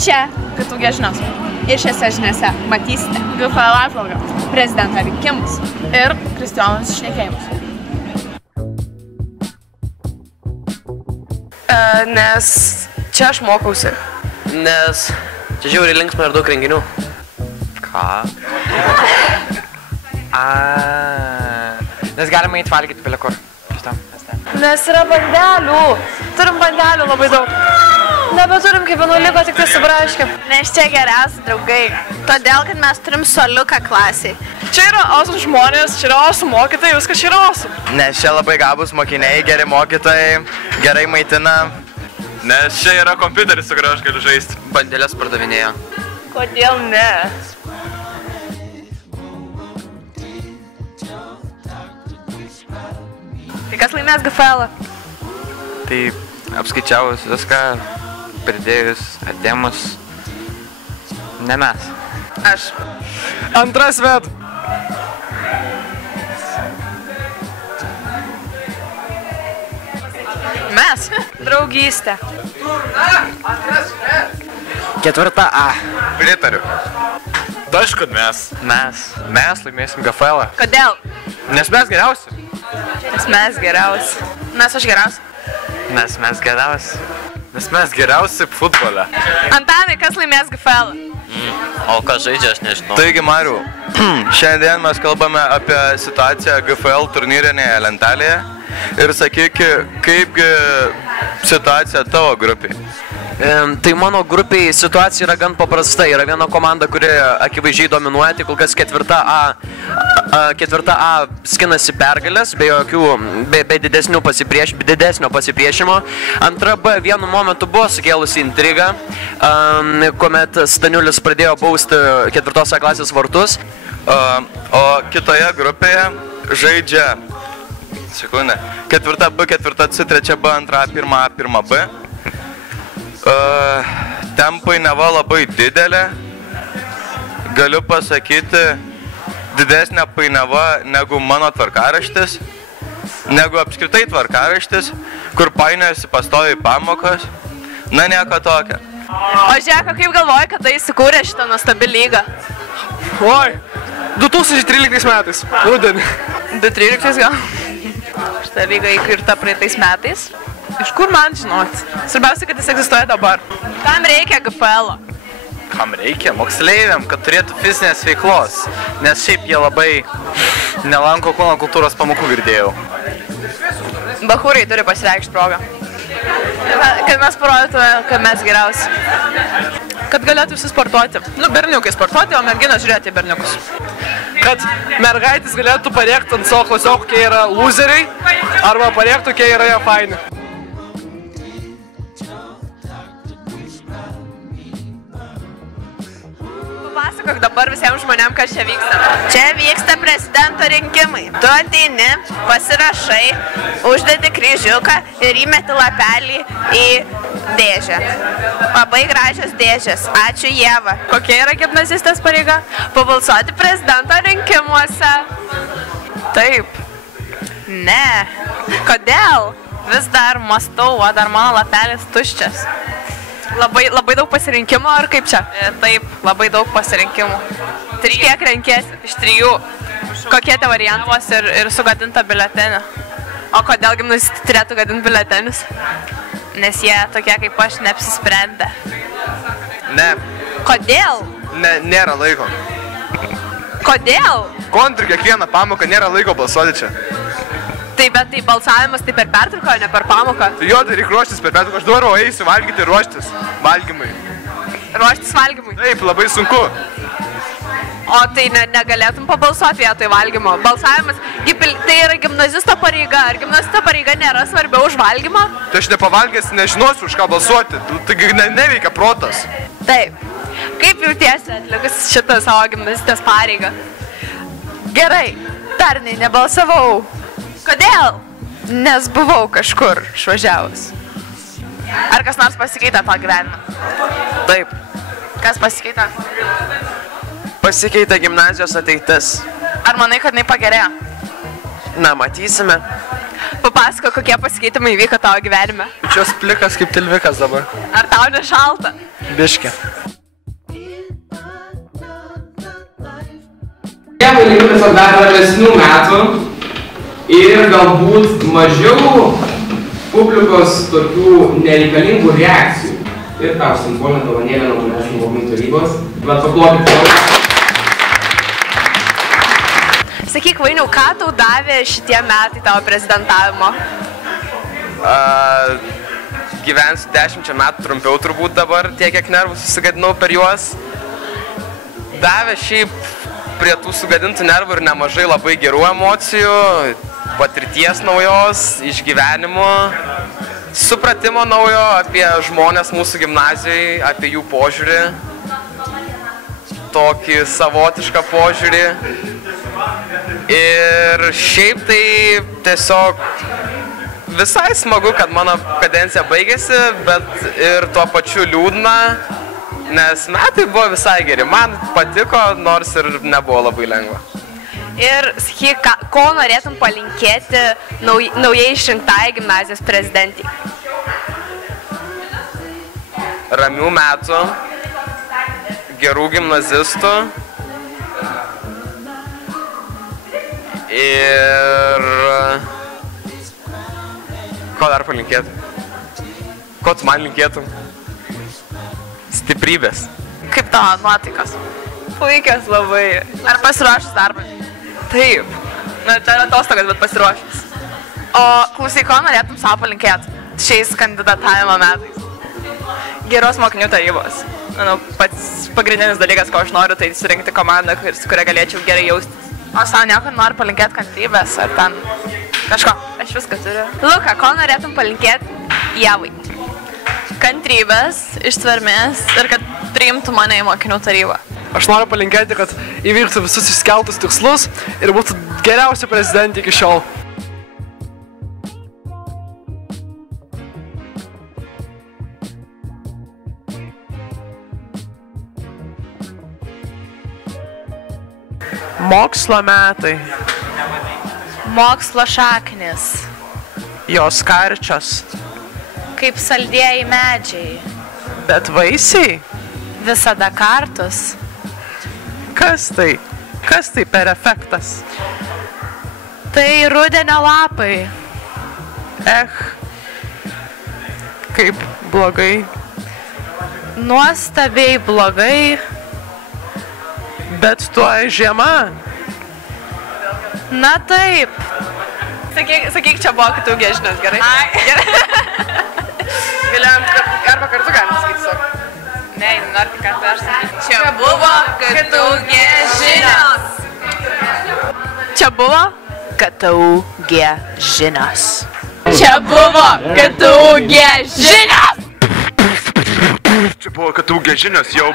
Čia Katugės žinios. Ir šiose žiniose matysite GFL apžvalgą, prezidento rinkimus ir Kristijonos šnekėjimus. Nes čia aš mokausi. Nes čia žiauriai linksma ir daug renginių. Ką? Nes galima eiti valgyti bile kur. Nes yra bandelių. Turim bandelių labai daug. Nebeturim kaip vienu liko, tik tai subraškiam. Nes čia geriausi draugai. Todėl, kad mes turim soliuką klasiai. Čia yra awesome žmonės, čia yra awesome mokytojai, viskas čia yra awesome. Nes čia labai gabūs mokiniai, geri mokytojai, gerai maitina. Nes čia yra kompiuteris, su kuriuo aš galiu žaisti. Bandelės pardavinėja. Kodėl ne? Tai kas laimės GFL-ą? Tai apskaičiavus viską, pridėjus, atėmus, ne mes. Aš. Antras ved. Mes. Draugystė. Ketvirta A. Pritariu. Tašku, kad mes. Mes laimėsim GFL-ą. Kodėl? Nes mes geriausi. Nes mes geriausi. Nes aš geriausi. Nes mes geriausi. Nes mes geriausi futbole. Antanai, kas laimės GFL-ą? O ką žaidžia, aš nežinau. Taigi, Mariu, šiandien mes kalbame apie situaciją GFL turnyrinėje lentelėje ir sakyk, kaipgi situacija tavo grupiai? Tai mano grupiai situacija yra gan paprasta. Yra viena komanda, kuri akivaizdžiai dominuoja, tai kol kas ketvirta A skinasi pergalės, be didesnio pasipriešimo. Antra B vienu momentu buvo sukėlusi intrigą, kuomet Staniulis pradėjo bausti ketvirtos A klasės vartus. O kitoje grupėje žaidžia, ketvirta B, ketvirta C, trečia B, antra A, pirma A, pirma B. Tempai neva labai didelė, galiu pasakyti, didesnė painiava negu mano tvarkaraštis, negu apskritai tvarkaraštis, kur painiojasi pastoviai pamokos, na nieko tokio. O žiūrėk, kaip galvoji, kad tai įsikūrė šitą nuostabi lygą? Oi, 2013 metais, rudenį. 2013 gal? Šitą lygą įkurta praeitais metais. Iš kur man žinoti? Svarbiausia, kad jis egzistuoja dabar. Kam reikia GFL-o? Kam reikia? Moksleiviam, kad turėtų fizinės veiklos. Nes šiaip jie labai nelanko kūno kultūros pamokų, girdėjau. Bachūrai turi pasireikšti progą. Kad mes parodytume, kad mes geriausi. Kad galėtų visi sportuoti. Berniukai sportuoti, o merginos žiūrėti į berniukus. Kad mergaitės galėtų parėkti ant savo klasiokų, kokie yra loseriai, arba parėkti, kokie yra jie faini. Papasakok dabar visiems žmonėm, kas čia vyksta. Čia vyksta prezidento rinkimai. Tu ateini, pasirašai, uždedi kryžiuką ir įmeti lapelį į dėžę. Labai gražios dėžės. Ačiū, Ieva. Kokia yra gimnazistės pareiga? Pabalsuoti prezidento rinkimuose. Taip. Ne. Kodėl? Vis dar mąstau, o dar mano lapelis tuščias. Labai daug pasirinkimo, ar kaip čia? Taip, labai daug pasirinkimų. Kiek renkiesi? Iš 3. Kokie tie variantai? Ir sugadinta biuletenį. O kodėl gimnazistai turėtų gadinti biuletenius? Nes jie tokie kaip aš neapsisprendę. Ne. Kodėl? Nėra laiko. Kodėl? Kontr kiekvieną pamoką nėra laiko balsuoti čia. Taip, bet tai balsavimas tai per pertrauką, o ne per pamoką. Tai jo, tai reikia ruoštis per pertrauką. Aš dabar eisiu valgyti ir ruoštis valgymui. Ruoštis valgymui? Taip, labai sunku. O tai negalėtum pabalsuoti vietoj valgymo. Balsavimas, tai yra gimnazisto pareiga. Ar gimnazisto pareiga nėra svarbiau už valgymą? Tai aš nepavalgęs nežinosiu, už ką balsuoti. Taigi neveikia protas. Taip. Kaip jautiesi atlikus šitą savo gimnazistės pareigą? Gerai, pernai nebalsavau. Kodėl? Nes buvau kažkur išvažiavus. Ar kas nors pasikeitė to gyvenime? Taip. Kas pasikeitė? Pasikeitė gimnazijos ateitis. Ar manai, kad jinai pagerėjo? Na, matysime. Papasako, kokie pasikeitimai vyko tavo gyvenime. Čios plikas kaip tilvikas dabar. Ar tau nešalta? Biškė. Tėvai linkiu tiesiog dar ramesnių metų ir galbūt mažiau publikos tokių nereikalingų reakcijų. Ir tau simbolinę dovanėlę nuo manęs mokinių tarybos. Bet paplokit tau. Sakyk, Vainiau, ką tau davė šitie metai tavo prezidentavimo? Gyvensiu 10 metų trumpiau turbūt dabar, tiek kiek nervų susigadinau per juos. Davė šiaip prie tų sugadintų nervų ir nemažai labai gerų emocijų, patirties naujos, išgyvenimo, supratimo naujo apie žmonės mūsų gimnazijoje, apie jų požiūrį, tokį savotišką požiūrį. Ir šiaip tai tiesiog visai smagu, kad mano kadencija baigėsi, bet ir tuo pačiu liūdna, nes metai buvo visai geri. Man patiko, nors ir nebuvo labai lengva. Ir sakyk, ko norėtum palinkėti naujai išrinktai gimnazijos prezidentai? Ramių metų, gerų gimnazistų ir ko dar palinkėtum? Ko tu man linkėtum? Stiprybės. Kaip tavo nuotaikas? Puikios labai. Ar pasiruošęs darbui? Taip. Na, čia yra atostogas, bet pasiruošęs. O klausai, ko norėtum savo palinkėti šiais kandidatavimo metais? Geros mokinių tarybos. Manau, pats pagrindinis dalykas, ko aš noriu, tai surinkti komandą, su kuria galėčiau gerai jaustis. O savo nieko noriu palinkėti kantrybės ar ten kažko. Aš viską turiu. Luka, ko norėtum palinkėti Ievai? Kantrybės, ištvermės ir kad priimtų mane į mokinių tarybą. Aš noriu palinkėti, kad įvyktų visus iškeltus tikslus ir būtų geriausia prezidentė iki šiol. Mokslo metai, Mokslo šaknis, jos karčios, kaip saldieji medžiai, bet vaisiai, visada kartus. kas tai? Kas tai per efektas? Tai rudenio lapai. Kaip blogai. Nuostabiai blogai. Bet tuoj žiema. Na taip. Sakyk, čia buvo kitų gežinios, gerai? Galėjom, arba kartu galim sakyti savo. Ne, nori tik kartu aš sakyti. Čia buvo KTU žinios. Čia buvo KTU žinios. Čia buvo KTU žinios. Čia buvo KTU žinios jau.